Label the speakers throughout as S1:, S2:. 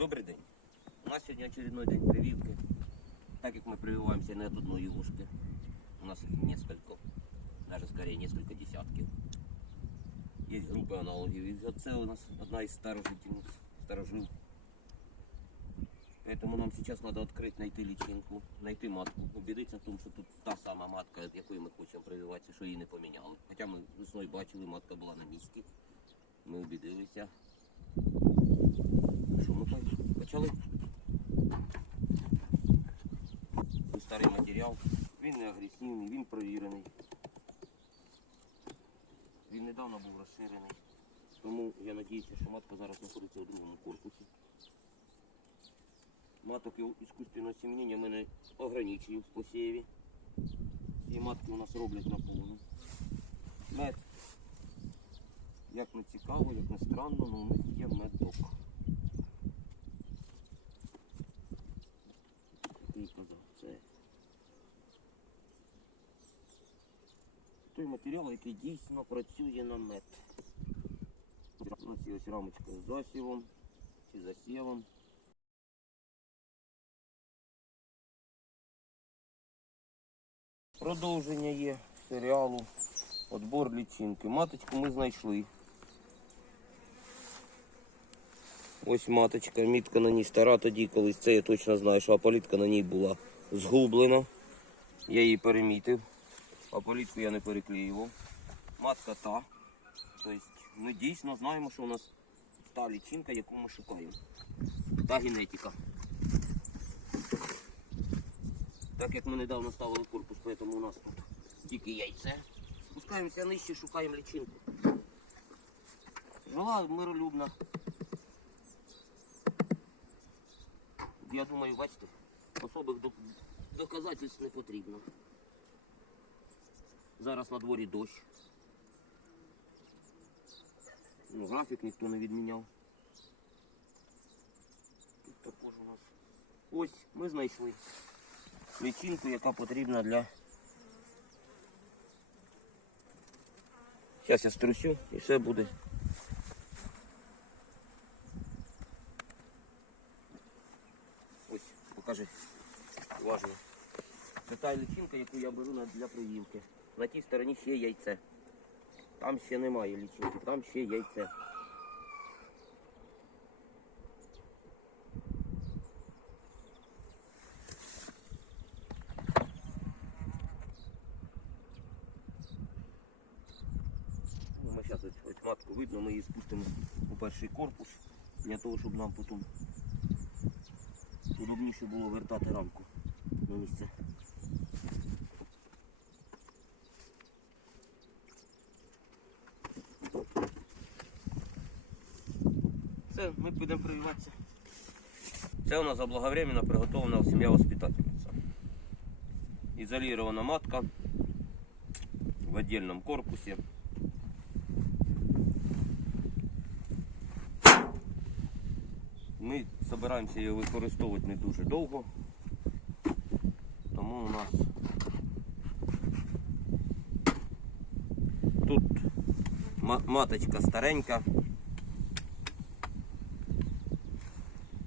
S1: Добрий день. У нас сьогодні очередной день прививки. Так как мы прививаемся не от одной ушки. У нас их несколько, даже скорее несколько десятков. Есть группы аналогів. И це у нас одна из старожителей, старожил. Поэтому нам сейчас надо открыть, найти личинку, найти матку, убедиться в том, що тут та сама матка, від якої ми хочемо прививатися, що її не поміняли. Хоча ми весною бачили, матка була на місці. Ми убедилися. Що ми почали? Це старий матеріал. Він не агресивний, він провірений. Він недавно був розширений. Тому я сподіваюся, що матка зараз знаходиться у другому корпусі. Маток іскусственного сім'яння ми не в посіві. Ці матки у нас роблять на. Мед. Як не цікаво, як не странно, але у них є медок. Той матеріал, який дійсно працює на мед. Є ось рамочка з засівом чи засівом. Продовження є серіалу Отбор лічинки. Маточку ми знайшли. Ось маточка, мітка на ній стара тоді, колись це я точно знаю, що аполітка на ній була згублена. Я її перемітив. Аполітку я не переклеював. Матка та. Тобто ми дійсно знаємо, що у нас та лічинка, яку ми шукаємо. Та генетика. Так як ми недавно ставили корпус, тому у нас тут тільки яйце. Спускаємося нижче, шукаємо лічинку. Жила миролюбна. Я думаю, бачите, особих доказательств не потрібно. Зараз на дворі дощ. Ну, графік ніхто не відміняв. Тут також у нас. Ось ми знайшли лічинку, яка потрібна для. Зараз я струсю і все буде. Ось, покажи. Уважно. Це та лічинка, яку я беру для прививки. На тій стороні ще яйце. Там ще немає лічинки, там ще яйце. Ну, Ми зараз матку видно, ми її спустимо у перший корпус для того, щоб нам потім удобніше було вертати рамку на місце. Все, ми підемо прививатися. Це у нас заблаговременно приготовлена сім'я воспитательниця. Ізолірована матка в отдельном корпусі. Ми збираємося її використовувати не дуже довго. Тому у нас тут маточка старенька.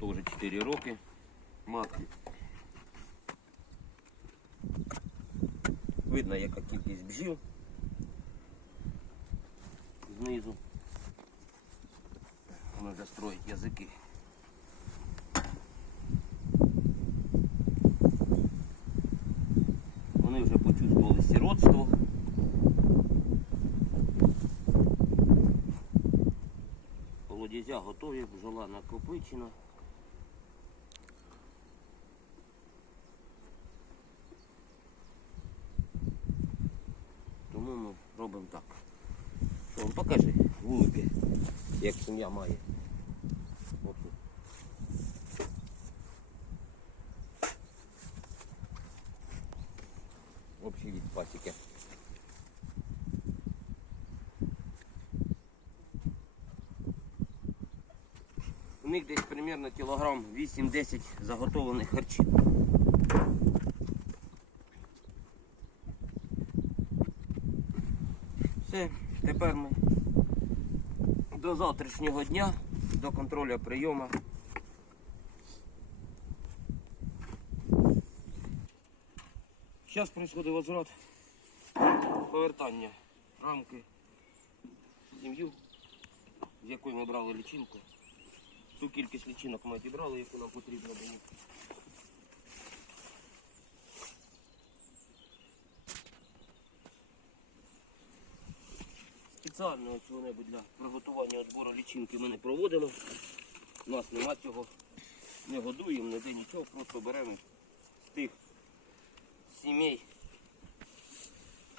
S1: Тоже 4 роки. Матки. Видно, яка кількість бджіл знизу. Вони вже строять язики. Вони вже почувствували сиротство. Колодязя готові, бджола накопичена. Тому ми робимо так. Що вам покажи вулики, як сім'я має. От. Общий від пасіки. У них десь примерно кілограм 8-10 заготовлених харчів. Все, тепер ми до завтрашнього дня, до контролю прийому. Зараз відбувається возврат повертання рамки в сім'ю, з якої ми брали лічинку. Ту кількість лічинок ми відібрали, яку нам потрібно було. Спеціально чого-небудь для приготування відбору лічинки ми не проводимо. У нас нема цього. Не годуємо, ніде нічого, просто беремо з тих сімей,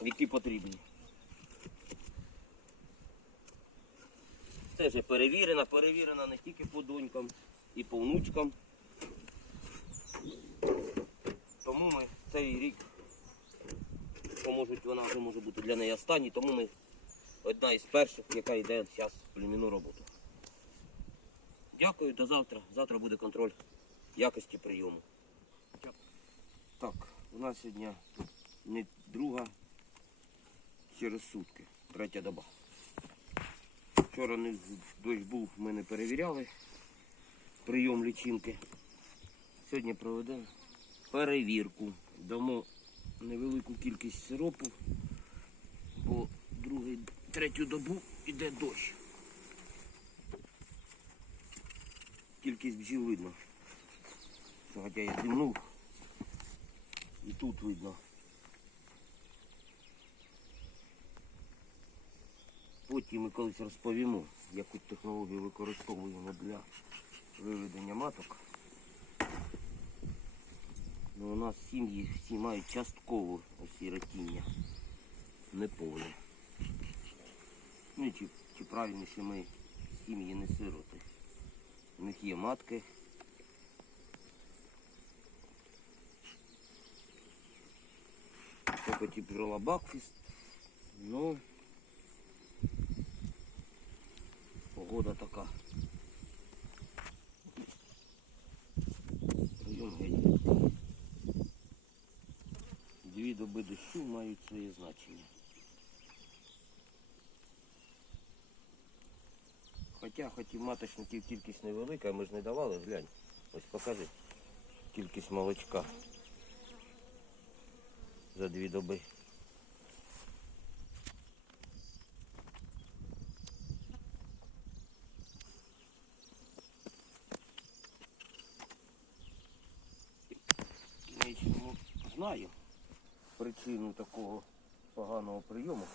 S1: які потрібні. Це вже перевірена, перевірена не тільки по донькам і по внучкам. Тому ми цей рік, поможуть, вона вже може бути для неї останній, тому ми одна із перших, яка йде зараз в племінну роботу. Дякую, до завтра. Завтра буде контроль якості прийому. Так, у нас сьогодні не друга через сутки, третя доба. Вчора не дощ був, ми не перевіряли прийом лічинки. Сьогодні проведемо перевірку. Дамо невелику кількість сиропу, бо другий, третю добу йде дощ. Кількість бджіл видно. Хоча я димнув. І тут видно. Потім ми колись розповімо, яку технологію використовуємо для виведення маток. Ну, у нас сім'ї всі мають часткове осіротіння, не повне. Ну чи, чи правильніше ми сім'ї не сироти. У них є матки. Це брала Бакфіст. Ну погода така. Прийом геть. Дві доби дощу мають своє значення. Хоча хоч і маточників кількість невелика, ми ж не давали, глянь. Ось покажи. Кількість молочка за дві доби. Знаю причину такого поганого прийому.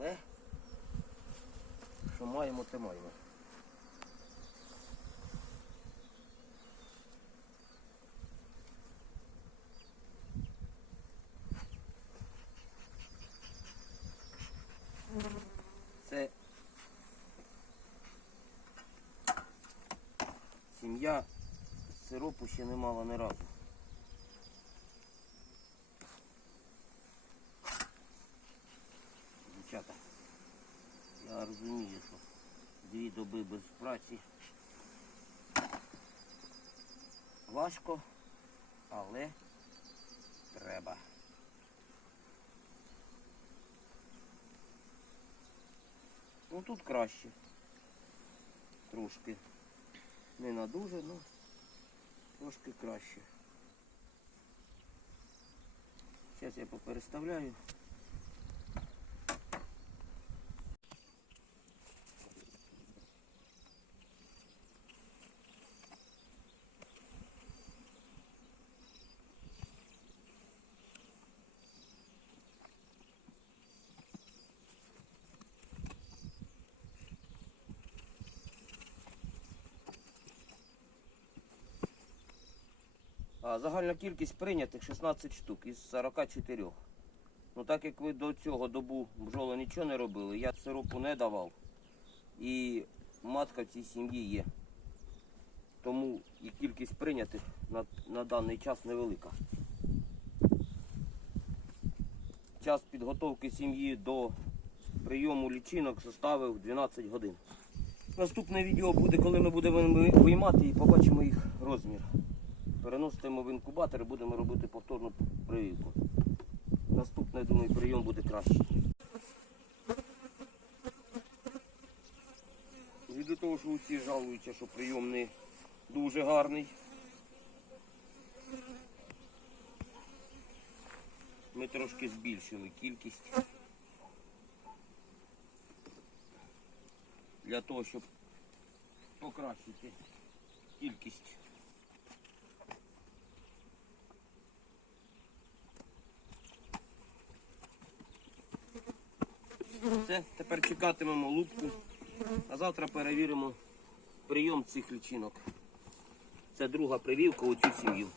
S1: Але що маємо, те маємо. Це сім'я сиропу ще не мала ні разу. Дівчата, я розумію, що дві доби без праці важко, але треба. Ну тут краще. Трошки. Не на дуже, але трошки краще. Зараз я попереставляю. Загальна кількість прийнятих 16 штук із 44. Ну так як ви до цього добу бджоли нічого не робили, я сиропу не давав. І матка в цій сім'ї є. Тому і кількість прийнятих на, на даний час невелика. Час підготовки сім'ї до прийому лічинок составив 12 годин. Наступне відео буде, коли ми будемо виймати і побачимо їх розмір. Переносимо в інкубатор і будемо робити повторну прививку. Наступний, думаю, прийом буде кращий. Від того, що усі жалуються, що прийом не Дуже гарний. Ми трошки збільшили кількість. Для того, щоб покращити кількість. Все, тепер чекатимемо лупку, а завтра перевіримо прийом цих лічинок. Це друга привівка у цю сім'ю.